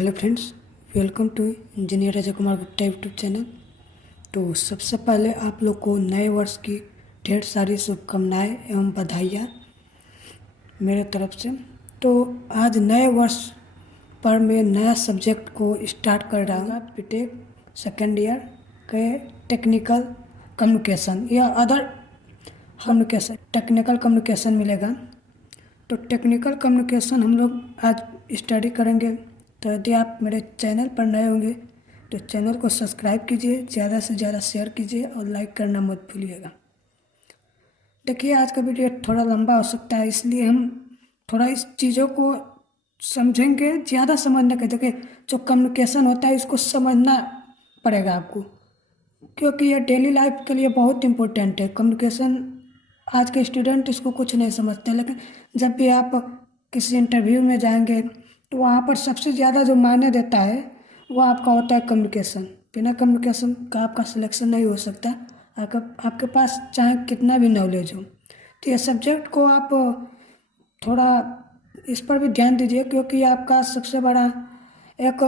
Hello friends, welcome to engineer Ajay Kumar Gupta YouTube channel. तो सबसे पहले आप लोग को नए वर्ष की ढेर सारी शुभकामनाएं एवं बधाइयाँ मेरे तरफ से। तो आज नए वर्ष पर मैं नया सब्जेक्ट को स्टार्ट कर रहा हूँ, बीटेक सेकेंड ईयर के टेक्निकल कम्युनिकेशन या अदर कम्युनिकेशन, टेक्निकल कम्युनिकेशन मिलेगा। तो टेक्निकल कम्युनिकेशन हम लोग आज स्टडी करेंगे। तो यदि आप मेरे चैनल पर नए होंगे तो चैनल को सब्सक्राइब कीजिए, ज़्यादा से ज़्यादा शेयर कीजिए और लाइक करना मत भूलिएगा। देखिए, आज का वीडियो थोड़ा लंबा हो सकता है, इसलिए हम थोड़ा इस चीज़ों को समझेंगे, ज़्यादा समझने के। देखिए, जो कम्युनिकेशन होता है इसको समझना पड़ेगा आपको, क्योंकि ये डेली लाइफ के लिए बहुत इम्पोर्टेंट है। कम्युनिकेशन आज के स्टूडेंट इसको कुछ नहीं समझते, लेकिन जब भी आप किसी इंटरव्यू में जाएंगे तो वहाँ पर सबसे ज़्यादा जो मायने देता है वो आपका होता है कम्युनिकेशन। बिना कम्युनिकेशन का आपका सिलेक्शन नहीं हो सकता, आपके पास चाहे कितना भी नॉलेज हो। तो ये सब्जेक्ट को आप थोड़ा इस पर भी ध्यान दीजिए, क्योंकि आपका सबसे बड़ा एक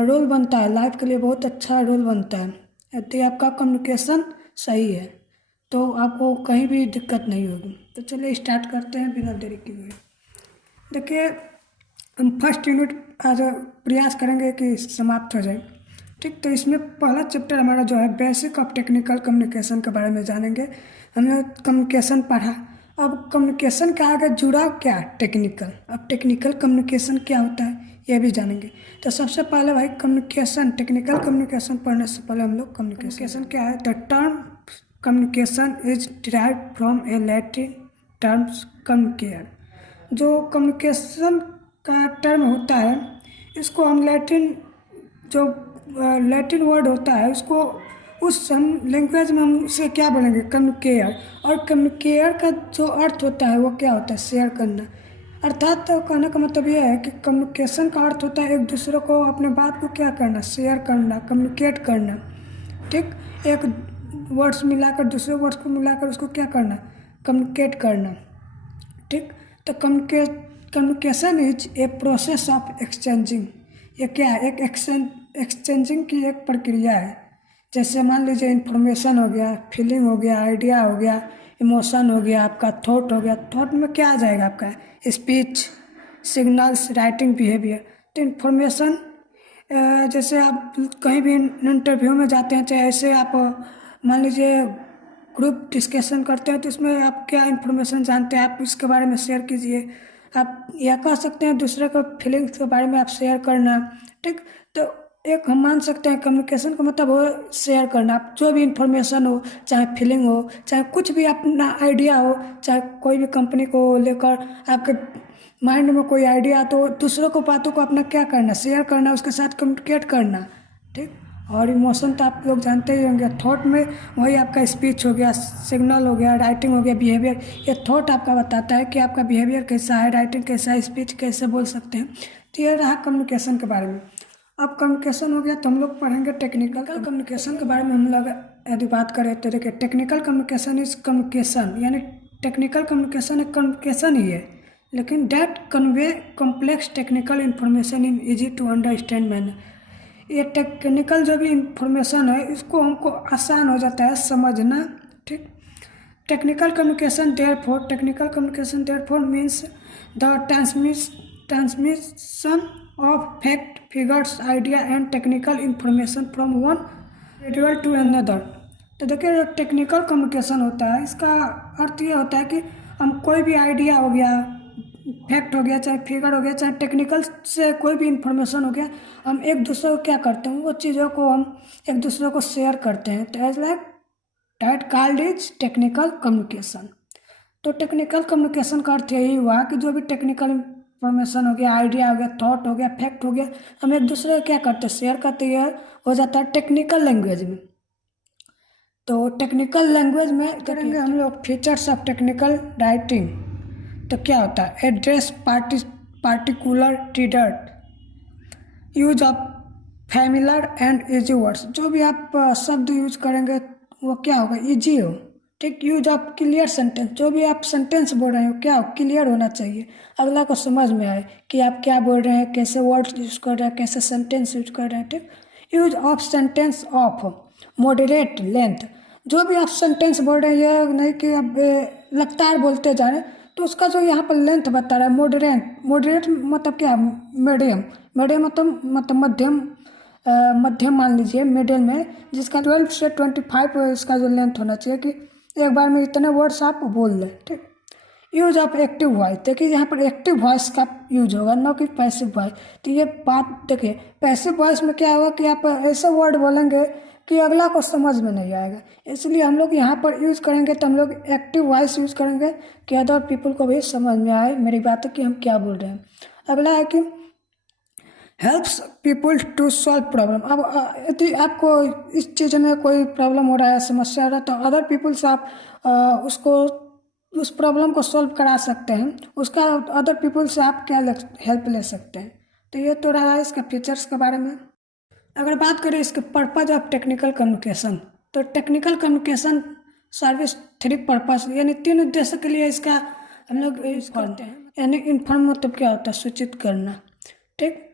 रोल बनता है, लाइफ के लिए बहुत अच्छा रोल बनता है। यदि आपका कम्युनिकेशन सही है तो आपको कहीं भी दिक्कत नहीं होगी। तो चलिए स्टार्ट करते हैं बिना देरी किए हुए। देखिए, हम फर्स्ट यूनिट आज प्रयास करेंगे कि समाप्त हो जाए, ठीक। तो इसमें पहला चैप्टर हमारा जो है बेसिक ऑफ टेक्निकल कम्युनिकेशन के बारे में जानेंगे। हमने कम्युनिकेशन पढ़ा, अब कम्युनिकेशन का आगे जुड़ाव क्या है, टेक्निकल। अब टेक्निकल कम्युनिकेशन क्या होता है यह भी जानेंगे। तो सबसे पहले भाई कम्युनिकेशन, टेक्निकल कम्युनिकेशन पढ़ने से पहले हम लोग कम्युनिकेशन क्या है। The term communication is derived from a Latin terms communicare. जो कम्युनिकेशन का टर्म होता है इसको हम जो लैटिन वर्ड होता है उसको उस हम लैंग्वेज में हम उसे क्या बोलेंगे, कम्युनिकेयर। और कम्युनिकेयर का जो अर्थ होता है वो क्या होता है, शेयर करना। अर्थात तो कहने का मतलब यह है कि कम्युनिकेशन का अर्थ होता है एक दूसरे को अपने बात को क्या करना, शेयर करना, कम्युनिकेट करना, ठीक। एक वर्ड्स मिलाकर दूसरे वर्ड्स को मिलाकर उसको क्या करना, कम्युनिकेट करना, ठीक। तो communication is a process of exchanging. ये क्या है, एक एक्सचेंजिंग की एक प्रक्रिया है। जैसे मान लीजिए इन्फॉर्मेशन हो गया, फीलिंग हो गया, आइडिया हो गया, इमोशन हो गया, आपका थॉट हो गया। थॉट में क्या आ जाएगा, आपका स्पीच, सिग्नल्स, राइटिंग, बिहेवियर। तो इन्फॉर्मेशन जैसे आप कहीं भी इंटरव्यू में जाते हैं, चाहे ऐसे आप मान लीजिए ग्रुप डिस्कशन करते हैं, तो इसमें आप क्या इन्फॉर्मेशन जानते हैं आप इसके बारे में शेयर कीजिए। आप यह कह सकते हैं दूसरे को फीलिंग्स के बारे में आप शेयर करना, ठीक। तो एक हम मान सकते हैं कम्युनिकेशन का मतलब हो शेयर करना। आप जो भी इन्फॉर्मेशन हो, चाहे फीलिंग हो, चाहे कुछ भी अपना आइडिया हो, चाहे कोई भी कंपनी को लेकर आपके माइंड में कोई आइडिया, तो दूसरों को बातों को अपना क्या करना, शेयर करना, उसके साथ कम्युनिकेट करना, ठीक। और इमोशन तो आप लोग जानते ही होंगे। थॉट में वही आपका स्पीच हो गया, सिग्नल हो गया, राइटिंग हो गया, बिहेवियर। ये थॉट आपका बताता है कि आपका बिहेवियर कैसा है, राइटिंग कैसा है, स्पीच कैसे बोल सकते हैं। तो ये रहा कम्युनिकेशन के बारे में। अब कम्युनिकेशन हो गया तो हम लोग पढ़ेंगे टेक्निकल कम्युनिकेशन के बारे में। हम लोग यदि बात करें तो देखिए, टेक्निकल कम्युनिकेशन इज कम्युनिकेशन, यानी टेक्निकल कम्युनिकेशन एक कम्युनिकेशन ही है, लेकिन that convey complex technical information in easy to understand manner. ये टेक्निकल जो भी इंफॉर्मेशन है इसको हमको आसान हो जाता है समझना, ठीक। Technical communication therefore means the transmission of fact, figures, idea and technical information from one individual to another. तो देखिए, जो टेक्निकल कम्युनिकेशन होता है इसका अर्थ ये होता है कि हम कोई भी आइडिया हो गया, फैक्ट हो गया, चाहे फिगर हो गया, चाहे टेक्निकल से कोई भी इंफॉर्मेशन हो गया, हम एक दूसरे को क्या करते हैं, वो चीज़ों को हम एक दूसरे को शेयर करते हैं। तो as like that called is technical communication. तो टेक्निकल कम्युनिकेशन का अर्थ यही हुआ कि जो भी टेक्निकल इंफॉर्मेशन हो गया, आइडिया हो गया, थॉट हो गया, फैक्ट हो गया, हम एक दूसरे को क्या करते हैं, शेयर करते हैं। हो जाता है टेक्निकल लैंग्वेज में। तो टेक्निकल लैंग्वेज में करेंगे हम लोग फीचर्स ऑफ टेक्निकल राइटिंग। तो क्या होता है, address particular reader, use of familiar and easy words. जो भी आप शब्द यूज करेंगे वो क्या होगा, इजी हो, ठीक। यूज ऑफ क्लियर सेंटेंस, जो भी आप सेंटेंस बोल रहे हो क्या क्लियर होना चाहिए, अगला को समझ में आए कि आप क्या बोल रहे हैं, कैसे वर्ड यूज कर रहे हैं, कैसे सेंटेंस यूज कर रहे हैं। ठीक। Use of sentence of moderate length, जो भी आप सेंटेंस बोल रहे हैं ये नहीं कि अब लगातार बोलते जा रहे हैं, तो उसका जो यहाँ पर लेंथ बता रहा है मॉडरेट। मॉडरेट मतलब क्या, मीडियम। मीडियम मतलब मध्यम, मध्यम मान लीजिए मिडिल में, जिसका 12 से 25 इसका जो लेंथ होना चाहिए कि एक बार में इतने वर्ड्स आप बोल लें। ठीक। यूज ऑफ एक्टिव वॉइस, देखिए यहाँ पर एक्टिव वॉइस का यूज होगा, न कि पैसिव वॉइस। तो ये बात देखिए, पैसिव वॉइस में क्या होगा कि आप ऐसे वर्ड बोलेंगे कि अगला को समझ में नहीं आएगा, इसलिए हम लोग यहाँ पर यूज़ करेंगे तो हम लोग एक्टिव वॉइस यूज़ करेंगे कि अदर पीपल को भी समझ में आए मेरी बात है कि हम क्या बोल रहे हैं। अगला है कि helps people to solve problem. अब यदि आपको इस चीज़ में कोई प्रॉब्लम हो रहा है, समस्या हो रहा है, तो अदर पीपल से आप उसको उस प्रॉब्लम को सॉल्व करा सकते हैं। उसका अदर पीपल से आप क्या हेल्प ले सकते हैं। तो ये तो रहा है इसका फीचर्स के बारे में। अगर बात करें इसके पर्पज ऑफ टेक्निकल कम्युनिकेशन, तो टेक्निकल कम्युनिकेशन सर्विस 3 पर्पज, यानी 3 उद्देश्य के लिए इसका हम लोग यूज करते हैं। यानी इन्फॉर्म मतलब क्या होता है, सूचित करना। ठीक।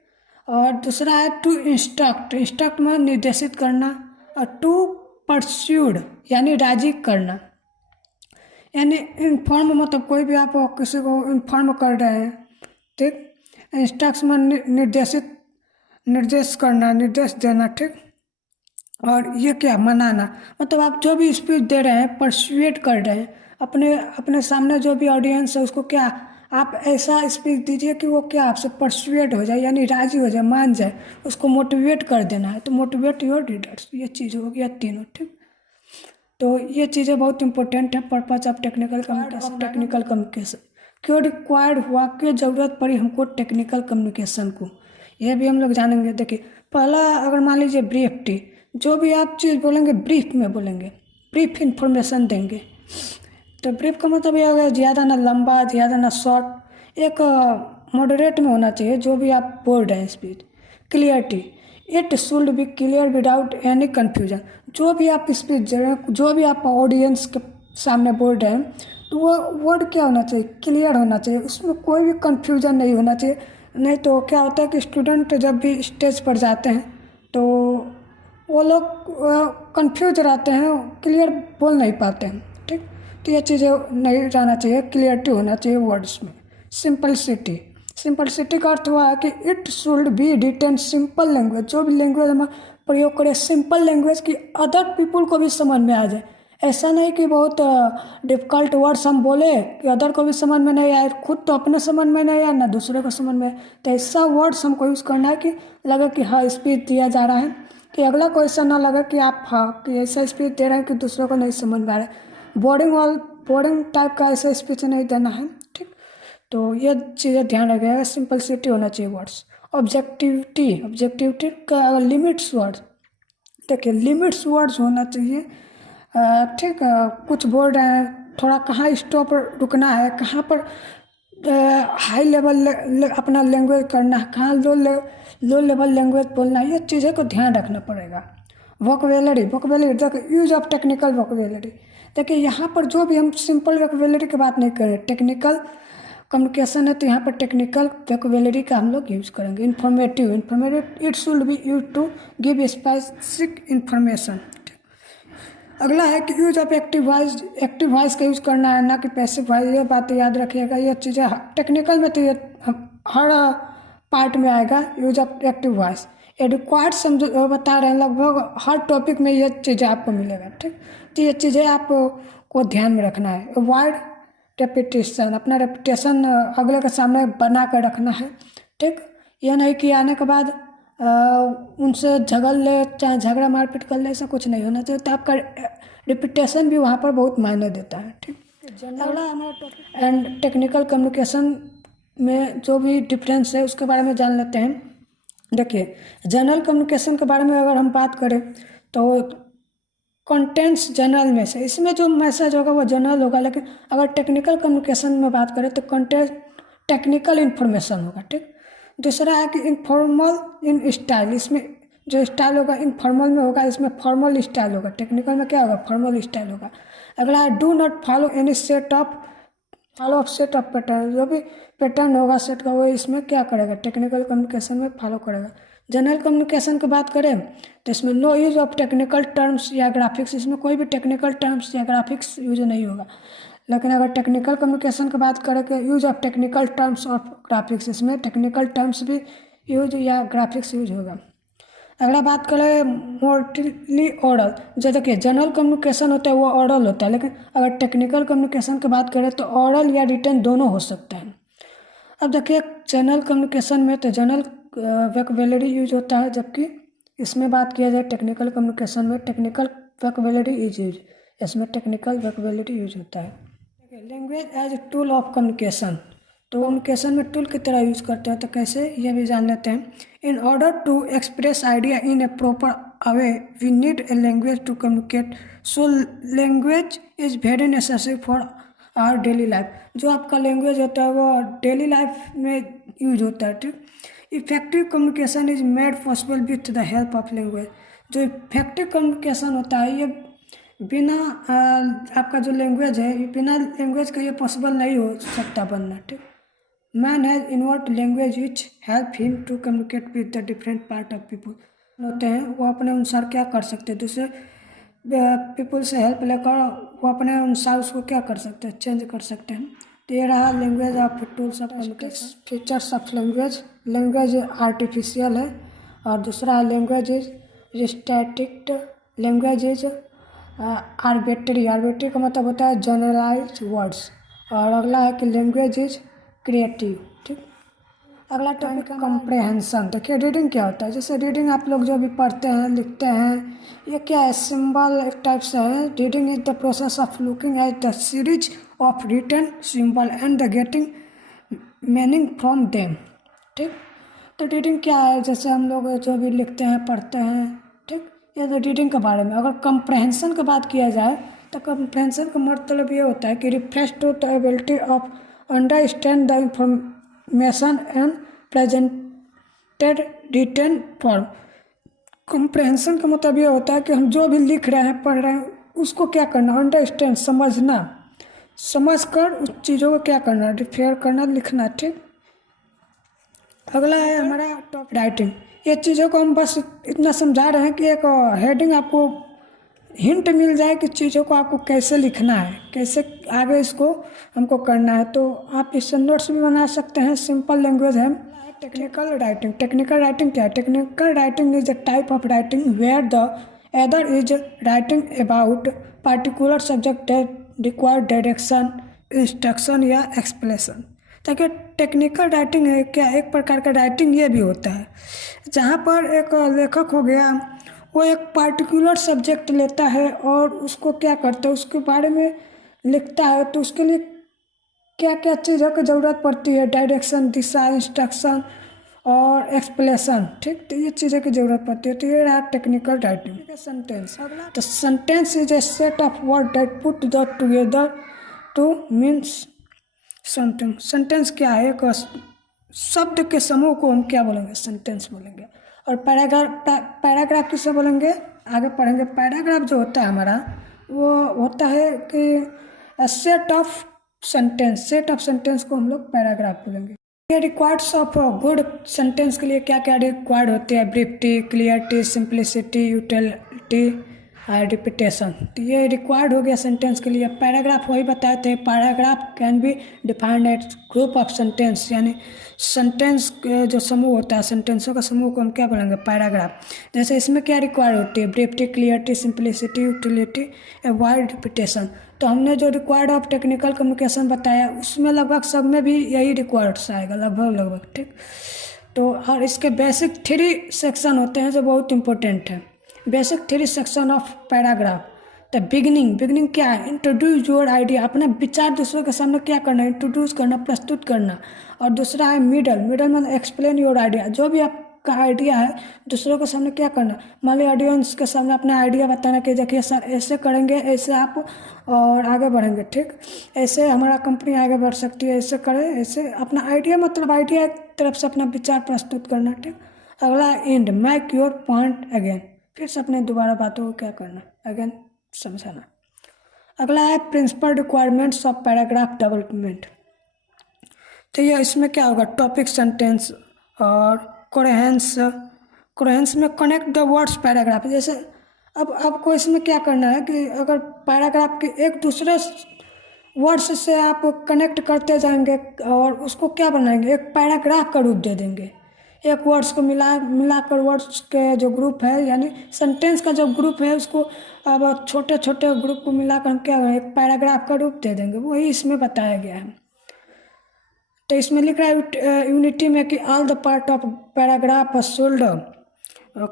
और दूसरा है टू इंस्ट्रक्ट, इंस्ट्रक्ट में निर्देशित करना। और टू परस्यूड यानी राजी करना। यानी इन्फॉर्म मतलब कोई भी आप किसी को इन्फॉर्म कर रहे हैं। ठीक। इंस्ट्रक्ट में निर्देश करना, निर्देश देना। ठीक। और ये क्या, मनाना, मतलब आप जो भी स्पीच दे रहे हैं परसुएट कर रहे हैं, अपने अपने सामने जो भी ऑडियंस है उसको क्या आप ऐसा स्पीच दीजिए कि वो क्या आपसे परसुएट हो जाए, यानी राजी हो जाए, मान जाए, उसको मोटिवेट कर देना है। तो मोटिवेट योर रीडर्स, ये चीज़ हो गया तीनों। ठीक। तो ये चीज़ें बहुत इंपॉर्टेंट है पर्पज ऑफ टेक्निकल कम्युनिकेशन। क्यों रिक्वायर्ड हुआ, क्यों ज़रूरत पड़ी हमको टेक्निकल कम्युनिकेशन को, यह भी हम लोग जानेंगे। देखिए पहला, अगर मान लीजिए ब्रीफ टी, जो भी आप चीज़ बोलेंगे ब्रीफ में बोलेंगे, ब्रीफ इन्फॉर्मेशन देंगे। तो ब्रीफ का मतलब ये हो गया ज़्यादा ना लंबा, ज़्यादा ना शॉर्ट, एक मॉडरेट में होना चाहिए जो भी आप बोल रहे हैं speech. Clarity, it should B clear without any confusion, जो भी आप स्पीच दे रहे हैं, जो भी आप ऑडियंस के सामने बोल रहे हैं, तो वो वर्ड क्या होना चाहिए, क्लियर होना चाहिए, उसमें कोई भी कन्फ्यूजन नहीं होना चाहिए। नहीं तो क्या होता है कि स्टूडेंट जब भी स्टेज पर जाते हैं तो वो लोग कंफ्यूज रहते हैं, क्लियर बोल नहीं पाते हैं। ठीक। तो ये चीज़ें नहीं रहना चाहिए, क्लियरिटी होना चाहिए वर्ड्स में। सिंपलिसिटी, सिंपलिसिटी का अर्थ हुआ है कि it should be written simple language, जो भी लैंग्वेज हम प्रयोग करें सिंपल लैंग्वेज की अदर पीपल को भी समझ में आ जाए। ऐसा नहीं कि बहुत डिफ़िकल्ट वर्ड्स हम बोले कि अदर को भी समझ में नहीं आए, खुद तो अपने समझ में नहीं आया ना दूसरे को समझ में आए। तो ऐसा वर्ड्स हमको यूज़ करना है कि लगे कि हाँ स्पीच दिया जा रहा है, कि अगला को ऐसा ना लगे कि आप हाँ कि ऐसा स्पीच दे रहे हैं कि दूसरों को नहीं समझ में आ रहा है। बोर्डिंग टाइप का ऐसा स्पीच नहीं देना है। ठीक। तो ये चीज़ें ध्यान रखिएगा, सिंपलिसिटी होना चाहिए वर्ड्स। ऑब्जेक्टिविटी का लिमिट्स वर्ड्स, देखिए लिमिट्स वर्ड्स होना चाहिए। ठीक। कुछ बोल रहे हैं, थोड़ा कहाँ स्टॉप रुकना है, कहाँ पर हाई लेवल अपना लैंग्वेज करना है, कहाँ लो लेवल लैंग्वेज बोलना है, ये चीज़ें को ध्यान रखना पड़ेगा। वोकैबुलरी देखिए, यूज ऑफ टेक्निकल वोकैबुलरी, देखिए यहाँ पर जो भी हम सिंपल वोकैबुलरी की बात नहीं करें, टेक्निकल कम्युनिकेशन है तो यहाँ पर टेक्निकल वोकैबुलरी का हम लोग यूज़ करेंगे। Informative, it should be use to give specific information. अगला है कि यूज ऑफ एक्टिव वॉइस का यूज़ करना है, ना कि पैसिव वॉइस। ये बात याद रखिएगा, ये चीज़ें टेक्निकल में तो ये हर पार्ट में आएगा यूज ऑफ एक्टिव वॉइस। एडुक्वाइड समझ बता रहे हैं, लगभग हर टॉपिक में ये चीज़ें आपको मिलेगा। ठीक। तो ये चीज़ें आपको ध्यान में रखना है। अवॉइड रेपिटेशन, अपना रेपुटेशन अगले के सामने बना कर रखना है। ठीक। यह नहीं कि आने के बाद उनसे झगड़ ले, चाहे झगड़ा मारपीट कर ले, ऐसा कुछ नहीं होना चाहिए। तो आपका रेपुटेशन भी वहाँ पर बहुत मायने देता है। ठीक। अगला हमारा टॉपिक एंड टेक्निकल कम्युनिकेशन में जो भी डिफरेंस है उसके बारे में जान लेते हैं। देखिए जनरल कम्युनिकेशन के बारे में अगर हम बात करें तो कंटेंट्स जनरल में से, इसमें जो मैसेज होगा वो जनरल होगा, लेकिन अगर टेक्निकल कम्युनिकेशन में बात करें तो कंटेंट टेक्निकल इन्फॉर्मेशन होगा। ठीक। दूसरा है कि इनफॉर्मल इन स्टाइल, इसमें जो स्टाइल होगा इनफॉर्मल में होगा, इसमें फॉर्मल स्टाइल होगा। टेक्निकल में क्या होगा, फॉर्मल स्टाइल होगा। अगला है do not follow any set of pattern. जो भी पैटर्न होगा सेट का वो इसमें क्या करेगा, टेक्निकल कम्युनिकेशन में फॉलो करेगा। जनरल कम्युनिकेशन की बात करें तो इसमें no use of technical terms या ग्राफिक्स, इसमें कोई भी टेक्निकल टर्म्स या ग्राफिक्स यूज नहीं होगा। लेकिन अगर टेक्निकल कम्युनिकेशन की बात करें कि use of technical terms of graphics, इसमें टेक्निकल टर्म्स भी यूज या ग्राफिक्स यूज होगा। अगला बात करें मोस्टली ओरल, जो देखिए जनरल कम्युनिकेशन होता है वो ओरल होता है, लेकिन अगर टेक्निकल कम्युनिकेशन की बात करें तो ओरल या रिटन दोनों हो सकता है। अब देखिए जनरल कम्युनिकेशन में तो जनरल वोकैब्युलरी यूज होता है, जबकि इसमें बात किया जाए टेक्निकल कम्युनिकेशन में टेक्निकल वोकैब्युलरी इज यूज, इसमें टेक्निकल वोकैब्युलरी यूज होता है। Language as a tool of communication, तो कम्युनिकेशन में टूल की तरह यूज करते हैं, तो कैसे ये भी जान लेते हैं। In order to express idea in a proper way we need a language to communicate, so language is very necessary for our daily life. जो आपका लैंग्वेज होता है वो डेली लाइफ में यूज होता है, ठीक। Effective communication is made possible with the help of language. जो इफेक्टिव कम्युनिकेशन होता है ये बिना आपका जो लैंग्वेज है, बिना लैंग्वेज का ये पॉसिबल नहीं हो सकता बनना, ठीक। Man has invert language which help him to communicate with the different part of people. होते हैं वो अपने अनुसार क्या कर सकते हैं, दूसरे पीपल से हेल्प लेकर वो अपने अनुसार उसको क्या कर सकते हैं, चेंज कर सकते हैं। तो ये रहा language of tools of communication. Features of language, language artificial है, और दूसरा है language is static, language is arbitrary, arbitrary का मतलब होता है जनरलाइज वर्ड्स, और अगला है कि लैंग्वेज इज क्रिएटिव, ठीक। अगला टॉपिक है कॉम्प्रहेंशन। देखिए रीडिंग क्या होता है, जैसे रीडिंग आप लोग जो भी पढ़ते हैं लिखते हैं, ये क्या है, सिंबल एक टाइप से है। Reading is the process of looking at the series of written symbol and the getting meaning from them, ठीक। तो रीडिंग क्या है, जैसे हम लोग जो भी लिखते हैं पढ़ते हैं, ठीक, ये तो रीडिंग के बारे में। अगर कॉम्प्रहेंशन की बात किया जाए तो कॉम्प्रहेंशन का मतलब ये होता है कि refresh to the ability of understand the information and presented written form. Comprehension का मतलब ये होता है कि हम जो भी लिख रहे हैं पढ़ रहे हैं उसको क्या करना, अंडरस्टैंड, समझना, समझकर उस चीज़ों को क्या करना, रिफेयर करना, लिखना, ठीक। अगला है हमारा टॉप राइटिंग। ये चीज़ों को हम बस इतना समझा रहे हैं कि एक हेडिंग आपको हिंट मिल जाए कि चीज़ों को आपको कैसे लिखना है, कैसे आगे इसको हमको करना है। तो आप इससे नोट्स भी बना सकते हैं, सिंपल लैंग्वेज है। टेक्निकल राइटिंग, टेक्निकल राइटिंग क्या है, technical writing is a type of writing where the other is writing about particular subject that require direction, instruction या एक्सप्लेनेशन। ताकि टेक्निकल राइटिंग है क्या, एक प्रकार का राइटिंग ये भी होता है जहाँ पर एक लेखक हो गया, वो एक पार्टिकुलर सब्जेक्ट लेता है और उसको क्या करता है, उसके बारे में लिखता है। तो उसके लिए क्या क्या चीज़ों की ज़रूरत पड़ती है, डायरेक्शन, दिशा, इंस्ट्रक्शन और एक्सप्लेनेशन, ठीक। तो ये चीज़ों की ज़रूरत पड़ती है। तो ये रहा टेक्निकल राइटिंग। सेंटेंस, तो sentence is a set of word that put the together two means something. Sentence क्या है, एक शब्द के समूह को हम क्या बोलेंगे, सेंटेंस बोलेंगे। और पैराग्राफ किसे बोलेंगे, आगे पढ़ेंगे। पैराग्राफ जो होता है हमारा वो होता है कि set of sentence, set of sentence को हम लोग पैराग्राफ बोलेंगे। ये रिक्वायर्ड्स ऑफ गुड सेंटेंस के लिए क्या क्या रिक्वायर्ड होते हैं, ब्रीफटी, क्लियरिटी, सिंप्लिसिटी, यूटिलिटी, रिपीटेशन। तो ये रिक्वायर्ड हो गया सेंटेंस के लिए। पैराग्राफ वही बताए थे, paragraph can be defined at group of sentence, यानी सेंटेंस जो समूह होता है, सेंटेंसों का समूह को हम क्या बोलेंगे, पैराग्राफ। जैसे इसमें क्या रिक्वायर्ड होती है, brevity, clarity, simplicity, utility, avoid repetition. तो हमने जो रिक्वायर्ड ऑफ टेक्निकल कम्युनिकेशन बताया उसमें लगभग सब में भी यही रिक्वायर्ड्स आएगा, लगभग, ठीक। तो और इसके बेसिक 3 सेक्शन होते हैं जो बहुत इंपॉर्टेंट है। Basic 3 section of paragraph. तो बिगनिंग क्या है, इंट्रोड्यूस योर आइडिया, अपना विचार दूसरों के सामने क्या करना, इंट्रोड्यूस करना, प्रस्तुत करना। और दूसरा है मिडल में एक्सप्लेन योर आइडिया, जो भी आपका आइडिया है दूसरों के सामने क्या करना, मान लीजिए ऑडियंस के सामने अपना आइडिया बताना कि देखिए सर ऐसे करेंगे, ऐसे आप और आगे बढ़ेंगे, ठीक। ऐसे हमारा कंपनी आगे बढ़ सकती है, ऐसे करें, ऐसे अपना आइडिया, मतलब आइडिया एक तरफ से अपना विचार प्रस्तुत करना, ठीक। अगला and, make your point again, फिर से अपने दोबारा बातों को क्या करना, अगेन समझाना। अगला है principal requirements of paragraph development. तो ये इसमें क्या होगा, टॉपिक सेंटेंस और कोहेरेंस में कनेक्ट द वर्ड्स पैराग्राफ। जैसे अब आपको इसमें क्या करना है कि अगर पैराग्राफ के एक दूसरे वर्ड्स से आप कनेक्ट करते जाएंगे और उसको क्या बनाएंगे, एक पैराग्राफ का रूप दे देंगे। एक वर्ड्स को मिलाकर वर्ड्स के जो ग्रुप है, यानी सेंटेंस का जो ग्रुप है, उसको अब छोटे छोटे ग्रुप को मिलाकर हम क्या एक पैराग्राफ का रूप दे देंगे। वही इसमें बताया गया है। तो इसमें लिख रहा है यूनिटी में कि all the part of paragraph should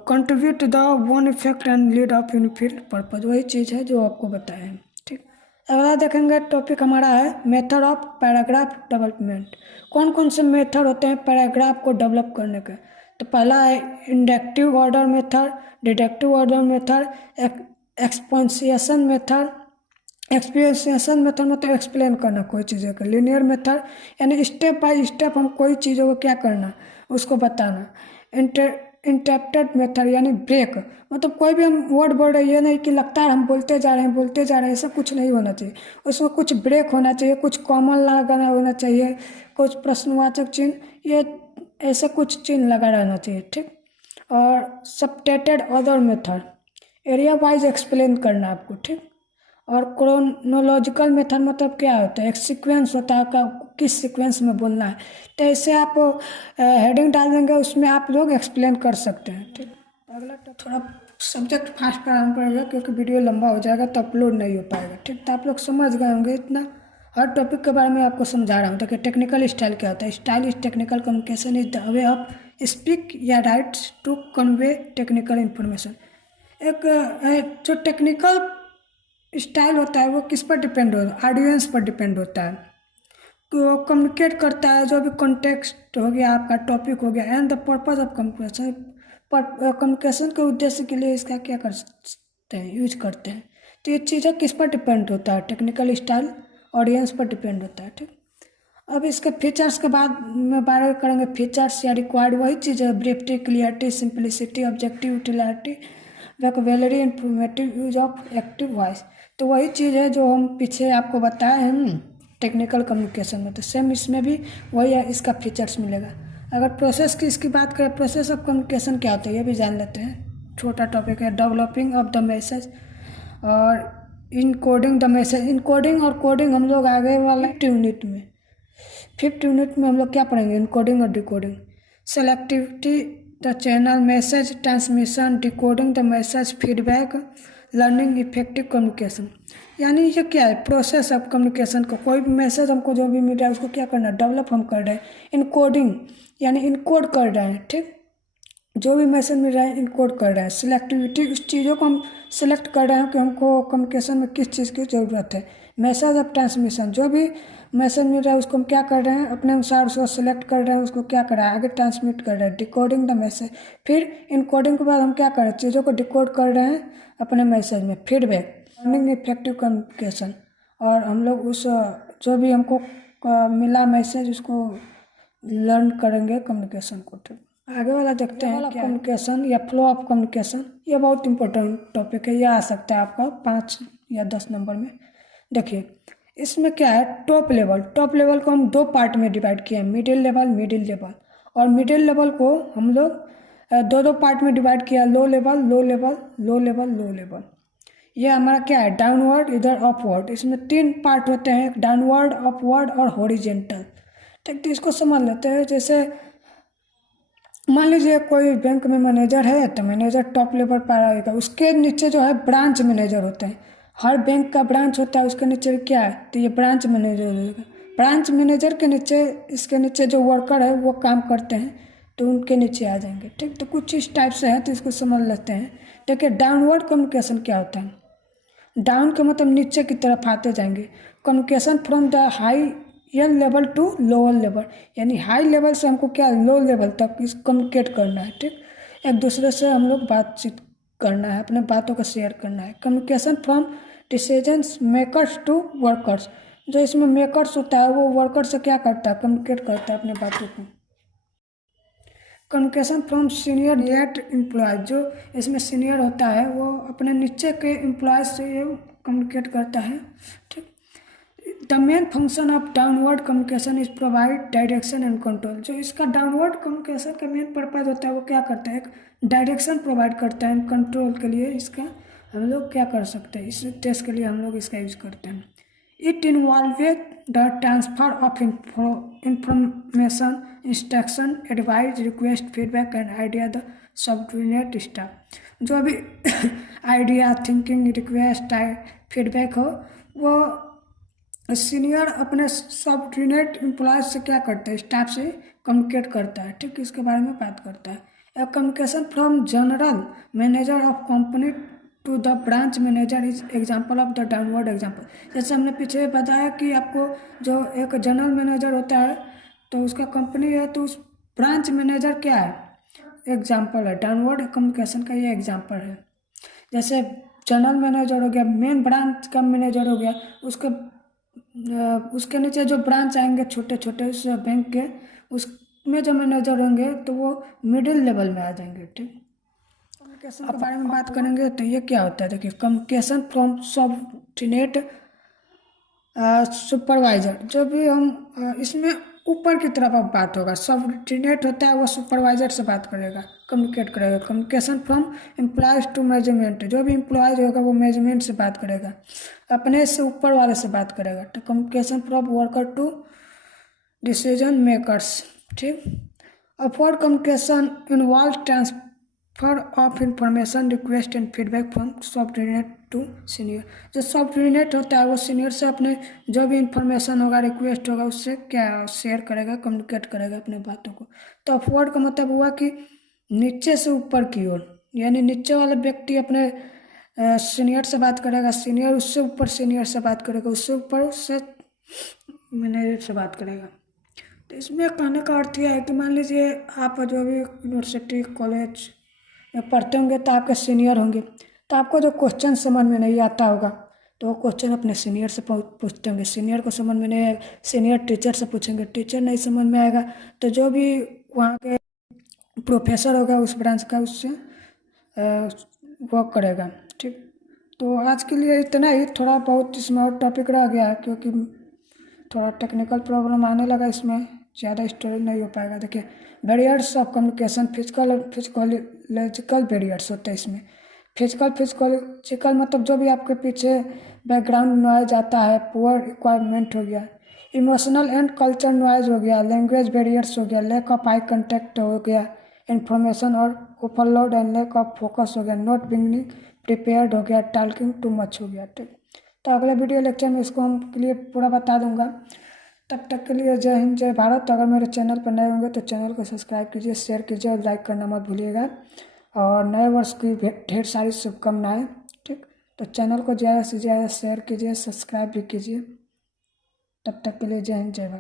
contribute the one effect and lead of UNIFIL purpose. वही चीज़ है जो आपको बताया है। ठीक, अगला देखेंगे टॉपिक हमारा है मेथड ऑफ पैराग्राफ डेवलपमेंट। कौन कौन से मेथड होते हैं पैराग्राफ को डेवलप करने के। तो पहला है inductive order method, deductive order method, exponential method. Exponential method मतलब एक्सप्लेन करना कोई चीज़ों का। लीनियर मेथड यानी स्टेप बाय स्टेप हम कोई चीज़ों को क्या करना उसको बताना। इंटरप्टेड मेथड यानी ब्रेक, मतलब कोई भी हम वर्ड बोल रहे हैं, ये नहीं कि लगता है हम बोलते जा रहे हैं, ऐसा कुछ नहीं होना चाहिए। उसमें कुछ ब्रेक होना चाहिए, कुछ कॉमन लगाना होना चाहिए, कुछ प्रश्नवाचक चिन्ह, ये ऐसे कुछ चिन्ह लगा रहना चाहिए। ठीक, और सबटेटेड order method, area wise explain करना आपको। ठीक, और क्रोनोलॉजिकल मेथड मतलब क्या होता है, एक सीक्वेंस होता है का किस सीक्वेंस में बोलना है। तो ऐसे आप हेडिंग डाल देंगे, उसमें आप लोग एक्सप्लेन कर सकते हैं। ठीक, अगला तो थोड़ा सब्जेक्ट फास्ट पढ़ाना पड़ेगा क्योंकि वीडियो लंबा हो जाएगा तो अपलोड नहीं हो पाएगा। ठीक, तो आप लोग समझ गए होंगे इतना। हर टॉपिक के बारे में आपको समझा रहा हूँ। देखिए टेक्निकल स्टाइल क्या होता है। Style is technical communication is the way of speak या writes to convey technical information. एक जो टेक्निकल स्टाइल होता है वो किस पर डिपेंड होता है, ऑडियंस पर डिपेंड होता है। तो कम्युनिकेट करता है जो भी कॉन्टेक्स्ट हो गया, आपका टॉपिक हो गया, and the purpose of communication. Communication के उद्देश्य के लिए इसका क्या करते हैं, यूज करते हैं। तो ये चीज़ें किस पर डिपेंड होता है, टेक्निकल स्टाइल ऑडियंस पर डिपेंड होता है। ठीक, अब इसके फीचर्स के बाद में बात करेंगे। फीचर्स या रिक्वायर्ड वही चीज़ है, brevity, clarity, simplicity, objective, utility, vocabulary, informative, use of active voice. तो वही चीज़ है जो हम पीछे आपको बताए हैं टेक्निकल कम्युनिकेशन में। तो सेम इसमें भी वही है, इसका फीचर्स मिलेगा। अगर प्रोसेस की इसकी बात करें, प्रोसेस ऑफ कम्युनिकेशन क्या होता है ये भी जान लेते हैं। छोटा टॉपिक है, डेवलपिंग ऑफ द मैसेज और इनकोडिंग द मैसेज। इनकोडिंग और कोडिंग हम लोग आगे वाला 5th यूनिट में हम लोग क्या पढ़ेंगे, इनकोडिंग और decoding. Selectivity the channel, message transmission, decoding the message, feedback, learning, effective communication. यानी ये क्या है, प्रोसेस ऑफ कम्युनिकेशन का। कोई भी मैसेज हमको जो भी मिल रहा है उसको क्या करना, डेवलप हम कर रहे हैं। इनकोडिंग यानी इनकोड कर रहे हैं। ठीक, जो भी मैसेज मिल रहा है इनकोड कर रहे हैं। सिलेक्टिविटी, उस चीज़ों को हम सिलेक्ट कर रहे हैं कि हमको कम्युनिकेशन में किस चीज़ की ज़रूरत है। मैसेज ऑफ ट्रांसमिशन, जो भी मैसेज मिल रहा है उसको हम क्या कर रहे हैं, अपने अनुसार उसको सिलेक्ट कर रहे हैं, उसको क्या कर रहा है, आगे ट्रांसमिट कर रहे हैं। डिकोडिंग द मैसेज, फिर इनकोडिंग के बाद हम क्या कर रहे हैं, चीज़ों को डिकोड कर रहे हैं अपने मैसेज में। फीडबैक, लर्निंग इफेक्टिव कम्युनिकेशन, और हम लोग उस जो भी हमको मिला मैसेज उसको लर्न करेंगे कम्युनिकेशन को। ठीक, आगे वाला देखते हैं कम्युनिकेशन या फ्लो ऑफ कम्युनिकेशन। ये बहुत इंपॉर्टेंट टॉपिक है, ये आ सकता है आपका 5 या 10 नंबर में। देखिए इसमें क्या है, टॉप लेवल को हम 2 पार्ट में डिवाइड किए हैं, मिडिल लेवल। और मिडिल लेवल को हम लोग 2 पार्ट में डिवाइड किया, लो लेवल। ये हमारा क्या है, डाउनवर्ड, इधर अपवर्ड। इसमें 3 पार्ट होते हैं, डाउनवर्ड, अपवर्ड और हॉरिजेंटल। ठीक, तो इसको समझ लेते हैं। जैसे मान लीजिए कोई बैंक में मैनेजर है, तो मैनेजर टॉप लेवल पर आएगा। उसके नीचे जो है ब्रांच मैनेजर होते हैं। हर बैंक का ब्रांच होता है, उसके नीचे क्या है, तो ये ब्रांच मैनेजर होगा। ब्रांच मैनेजर के नीचे, इसके नीचे जो वर्कर है वो काम करते हैं, तो उनके नीचे आ जाएंगे। ठीक, तो कुछ इस टाइप से है, तो इसको समझ लेते हैं। देखिए डाउनवर्ड कम्युनिकेशन क्या होता है, डाउन का मतलब नीचे की तरफ आते जाएंगे। Communication from the high level to lower level, यानी हाई लेवल से हमको क्या लो लेवल तक इस कम्युनिकेट करना है। ठीक, एक दूसरे से हम लोग बातचीत करना है, अपने बातों को शेयर करना है। Communication from decisions makers to workers, जो इसमें मेकर्स होता है वो वर्कर से क्या करता है, कम्युनिकेट करता है अपने बातों को। Communication from senior yet employees, जो इसमें सीनियर होता है वो अपने नीचे के एम्प्लॉयज से कम्युनिकेट करता है। ठीक, the main function of downward communication is provide direction and control. जो इसका डाउनवर्ड कम्युनिकेशन का मेन पर्पज होता है वो क्या करता है, एक डायरेक्शन प्रोवाइड करता है एंड कंट्रोल के लिए इसका हम लोग क्या कर सकते हैं, इस उद्देश्य के लिए हम लोग इसका यूज करते हैं। It involved the transfer of information, instruction, advice, request, feedback and idea the subordinate staff. जो भी आइडिया, थिंकिंग, रिक्वेस्ट, फीडबैक हो वो सीनियर अपने सबऑर्डिनेट एम्प्लॉयज से क्या करता है, स्टाफ से कम्युनिकेट करता है। ठीक, इसके बारे में बात करता है। A communication from general manager of company to the branch manager is example of the downward example. जैसे हमने पीछे बताया कि आपको जो एक जनरल मैनेजर होता है तो उसका कंपनी है तो उस ब्रांच मैनेजर क्या है, एग्जाम्पल है। डाउनवर्ड कम्युनिकेशन का ये एग्जाम्पल है। जैसे जनरल मैनेजर हो गया, मेन ब्रांच का मैनेजर हो गया, उसके नीचे जो ब्रांच आएंगे छोटे छोटे उस बैंक के, उसमें जो मैनेजर होंगे तो वो मिडिल लेवल में आ जाएंगे। ठीक, कम्युनिकेशन के बारे में बात करेंगे तो ये क्या होता है, देखिए कम्युनिकेशन फ्रॉम सबऑर्डिनेट सुपरवाइजर। जो भी हम इसमें ऊपर की तरफ अब बात होगा, सबऑर्डिनेट होता है वो सुपरवाइजर से बात करेगा, कम्युनिकेट करेगा। Communication from employees to management, जो भी एम्प्लॉयज होगा वो मैनेजमेंट से बात करेगा, अपने से ऊपर वाले से बात करेगा। तो communication from worker to decision makers. ठीक, upward communication involve transfer of information, request and feedback from subordinate to senior. जो सबऑर्डिनेट होता है वो सीनियर से अपने जो भी इंफॉर्मेशन होगा, रिक्वेस्ट होगा, उससे क्या शेयर करेगा, कम्युनिकेट करेगा अपने बातों को। तो अपवर्ड का मतलब हुआ कि नीचे से ऊपर की ओर, यानी नीचे वाले व्यक्ति अपने सीनियर से बात करेगा, सीनियर उससे ऊपर सीनियर से बात करेगा, उससे ऊपर उससे मैनेजर से बात करेगा। तो इसमें कहने का अर्थ यह है कि मान लीजिए आप जो भी यूनिवर्सिटी कॉलेज में पढ़ते होंगे तो आपके सीनियर होंगे, तो आपको जो क्वेश्चन समझ में नहीं आता होगा तो वो क्वेश्चन अपने सीनियर से पूछते होंगे, सीनियर को समझ में नहीं आएगा, सीनियर टीचर से पूछेंगे, टीचर नहीं समझ में आएगा तो जो भी वहाँ के प्रोफेसर होगा उस ब्रांच का, उससे वर्क करेगा। ठीक, तो आज के लिए इतना ही। थोड़ा बहुत इसमें और टॉपिक रह गया है क्योंकि थोड़ा टेक्निकल प्रॉब्लम आने लगा, इसमें ज़्यादा स्टोरेज नहीं हो पाएगा। देखिए barriers of communication, physical barriers होते हैं इसमें। फिजिकल मतलब जो भी आपके पीछे बैकग्राउंड नॉइज आता है, पुअर इक्वायरमेंट हो गया, इमोशनल एंड कल्चर नॉइज हो गया, लैंग्वेज बैरियर्स हो गया, लैक ऑफ आई कंटेक्ट हो गया, इन्फॉर्मेशन और overload and lack of focus हो गया, नॉट बीइंग प्रिपेयर्ड हो गया, टॉकिंग टू मच हो गया। ठीक, तो अगले वीडियो लेक्चर में इसको हम के लिए पूरा बता दूंगा। तब तक के लिए जय हिंद, जय भारत। अगर मेरे चैनल पर नए होंगे तो चैनल को सब्सक्राइब कीजिए, शेयर कीजिए और लाइक करना मत भूलिएगा। और नए वर्ष की ढेर सारी शुभकामनाएं। ठीक, तो चैनल को ज़्यादा से ज़्यादा शेयर कीजिए, सब्सक्राइब भी कीजिए। तब तक के लिए जय हिंद, जय भारत।